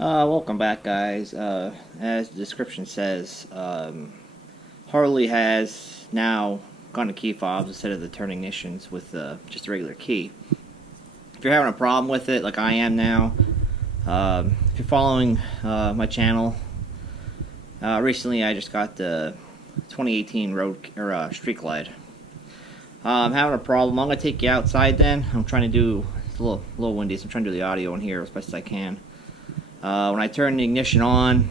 Welcome back, guys. As the description says, Harley has now gone to key fobs instead of the turn ignitions with just a regular key. If you're having a problem with it, like I am now, if you're following my channel, recently I just got the 2018 Street Glide. I'm having a problem. I'm gonna take you outside. Then I'm trying to do. It's a little windy, so I'm trying to do the audio in here as best as I can. When I turn the ignition on,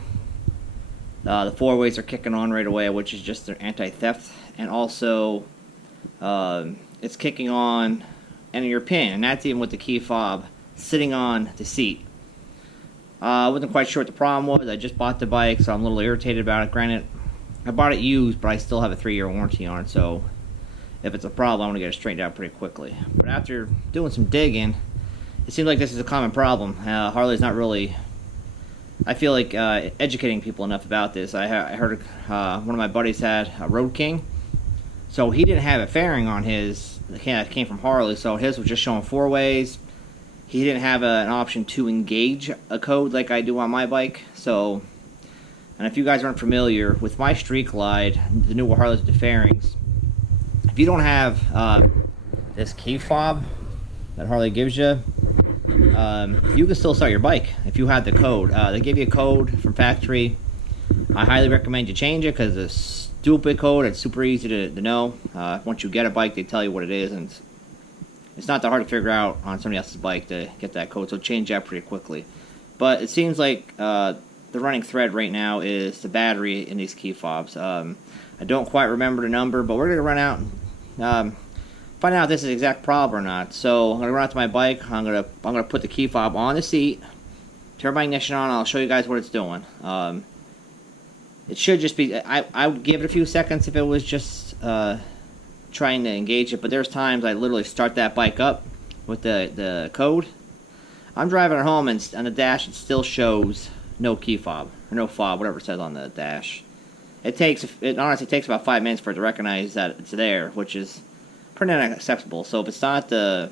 the four-ways are kicking on right away, which is just their anti-theft, and also it's kicking on entering your pin, and that's even with the key fob sitting on the seat. I wasn't quite sure what the problem was. I just bought the bike, so I'm a little irritated about it. Granted, I bought it used, but I still have a 3-year warranty on it, so if it's a problem, I'm going to get it straightened out pretty quickly. But after doing some digging, it seems like this is a common problem. Harley's not really, I feel like, educating people enough about this. I heard one of my buddies had a Road King, so he didn't have a fairing on his that came from Harley, so his was just showing 4-ways. He didn't have an option to engage a code like I do on my bike. So, and if you guys aren't familiar with my Street Glide, the new Harley's with the fairings, if you don't have this key fob that Harley gives you, you can still start your bike if you have the code. They give you a code from factory. I highly recommend you change it because it's a stupid code. It's super easy to know. Once you get a bike, they tell you what it is, and it's not that hard to figure out on somebody else's bike to get that code, so change that pretty quickly. But it seems like the running thread right now is the battery in these key fobs. I don't quite remember the number, but we're going to run out and find out if this is the exact problem or not. So I'm going to run out to my bike. I'm going to put the key fob on the seat, turn my ignition on, and I'll show you guys what it's doing. It should just be, I would give it a few seconds if it was just trying to engage it, but there's times I literally start that bike up with the code. I'm driving it home, and on the dash it still shows no key fob, or no fob, whatever it says on the dash. It honestly takes about 5 minutes for it to recognize that it's there, which is pretty unacceptable. So if it's not the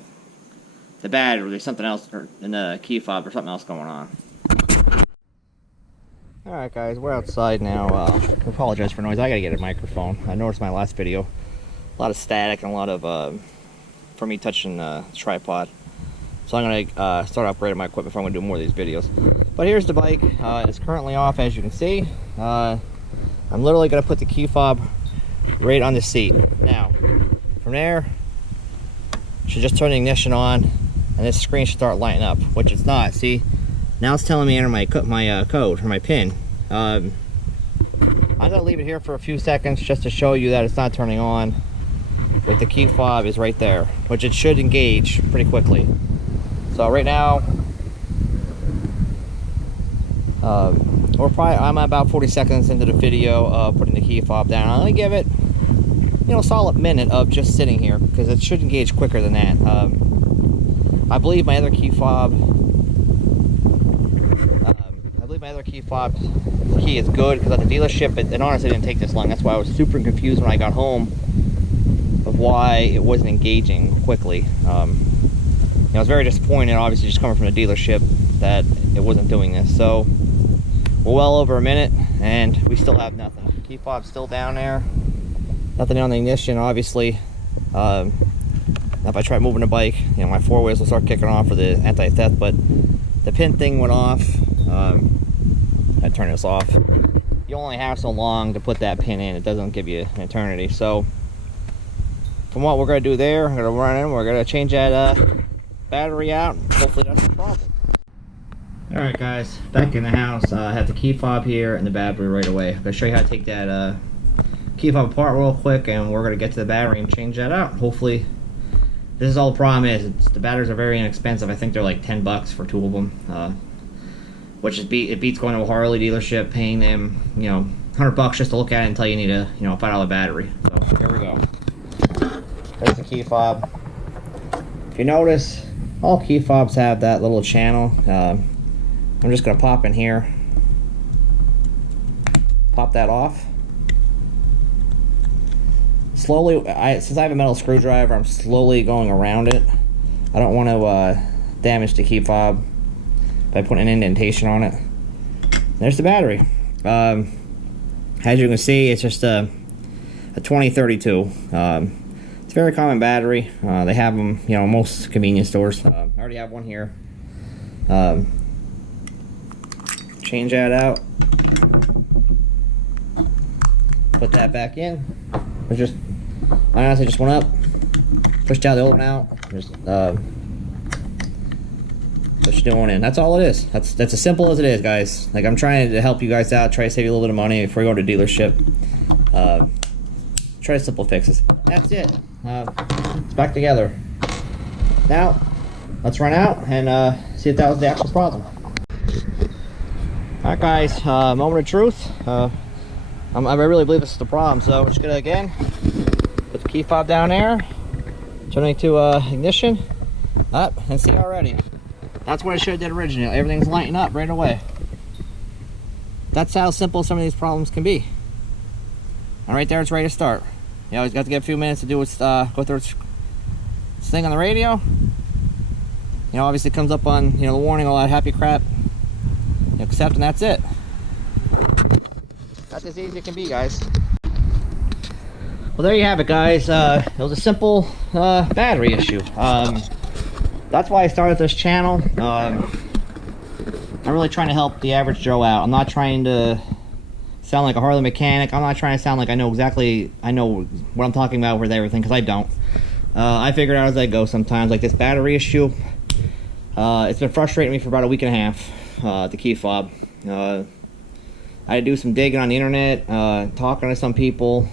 battery, there's something else in the key fob or something else going on. Alright guys, we're outside now. I apologize for noise. I gotta get a microphone. I noticed my last video, a lot of static and a lot of from me touching the tripod. So I'm gonna start operating my equipment before I'm gonna do more of these videos. But here's the bike. It's currently off, as you can see. I'm literally gonna put the key fob right on the seat. Now, from there, should just turn the ignition on, and this screen should start lighting up, which it's not. See, now it's telling me to enter my code, or my pin. I'm gonna leave it here for a few seconds just to show you that it's not turning on. With the key fob is right there, which it should engage pretty quickly. So right now, I'm about 40 seconds into the video putting the key fob down. I'm gonna give it, a solid minute of just sitting here because it should engage quicker than that. I believe my other key fob, key is good because at the dealership it honestly didn't take this long. That's why I was super confused when I got home of why it wasn't engaging quickly. I was very disappointed, obviously, just coming from the dealership, that it wasn't doing this. So we're well over a minute and we still have nothing. Key fob's still down there, nothing on the ignition. Obviously, if I try moving the bike, my 4-ways will start kicking off for the anti-theft, but the pin thing went off. I turn this off. You only have so long to put that pin in. It doesn't give you an eternity. So from what we're going to do there, I'm going to run in, we're going to change that battery out, and hopefully that's the problem. Alright guys, back in the house. I have the key fob here and the battery right away. I'm going to show you how to take that key fob apart real quick, and we're going to get to the battery and change that out. Hopefully, this is all the problem is. The batteries are very inexpensive. I think they're like 10 bucks for 2 of them. Which it beats going to a Harley dealership, paying them, 100 bucks just to look at it until you need a, $5 battery. So here we go. There's the key fob. If you notice, all key fobs have that little channel. I'm just gonna pop in here, pop that off. Slowly, since I have a metal screwdriver, I'm slowly going around it. I don't want to damage the key fob by putting an indentation on it. there's the battery. As you can see, it's just a 2032. It's a very common battery. They have them, you know, most convenience stores. I already have one here. Change that out. Put that back in. I honestly just went up, pushed out the old one out, just push the new one in. That's all it is. That's as simple as it is, guys. Like, I'm trying to help you guys out, try to save you a little bit of money before you go to dealership. Try simple fixes. That's it. It's back together. Now, let's run out and see if that was the actual problem. Alright, guys, moment of truth. I really believe this is the problem, so we're just gonna again put the key fob down there, turn it to ignition, up, and see already. That's what I should have did originally. Everything's lighting up right away. That's how simple some of these problems can be. And right there, it's ready to start. You always got to get a few minutes to do its go through its thing on the radio. You know, obviously it comes up on, you know, the warning, all that happy crap. You accept, and that's it. That's as easy as it can be, guys. Well, there you have it, guys. It was a simple battery issue. That's why I started this channel. I'm really trying to help the average Joe out. I'm not trying to sound like a Harley mechanic. I'm not trying to sound like I know what I'm talking about with everything, because I don't. I figure it out as I go sometimes. Like this battery issue, it's been frustrating me for about a week and a half, the key fob. I had to do some digging on the internet, talking to some people.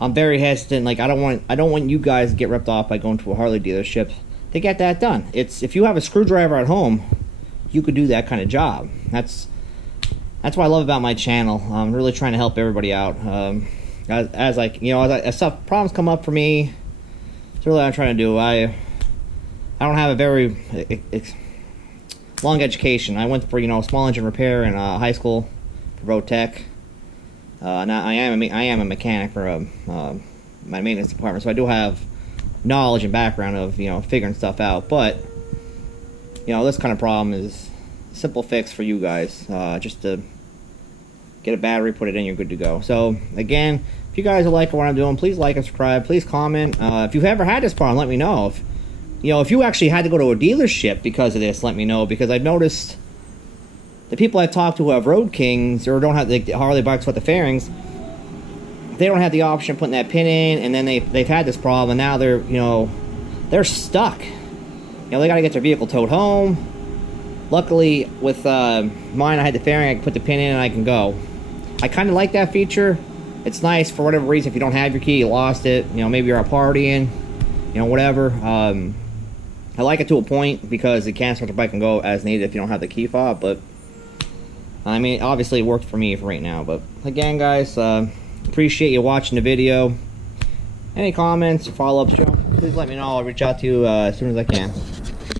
I'm very hesitant. Like, I don't want you guys to get ripped off by going to a Harley dealership to get that done. If you have a screwdriver at home, you could do that kind of job. That's what I love about my channel. I'm really trying to help everybody out. As problems come up for me, it's really what I'm trying to do. I don't have a very long education. I went for, you know, small engine repair in high school for road tech. Now I am a mechanic for my maintenance department, so I do have knowledge and background of, you know, figuring stuff out. But, you know, this kind of problem is a simple fix for you guys. Just to get a battery, put it in, you're good to go. So again, if you guys are liking what I'm doing, please like and subscribe. Please comment. If you've ever had this problem, let me know. If you actually had to go to a dealership because of this, let me know, because I've noticed the people I've talked to who have Road Kings or don't have the Harley bikes with the fairings, they don't have the option of putting that pin in, and then they've had this problem, and now they're stuck. You know, they got to get their vehicle towed home. Luckily, with mine, I had the fairing. I can put the pin in and I can go. I kind of like that feature. It's nice for whatever reason. If you don't have your key, you lost it. You know, maybe you're out partying. You know, whatever. I like it to a point because it can start the bike and go as needed if you don't have the key fob. But I mean, obviously, it worked for me for right now. But again, guys, appreciate you watching the video. Any comments or follow-ups, Joe? Please let me know. I'll reach out to you as soon as I can.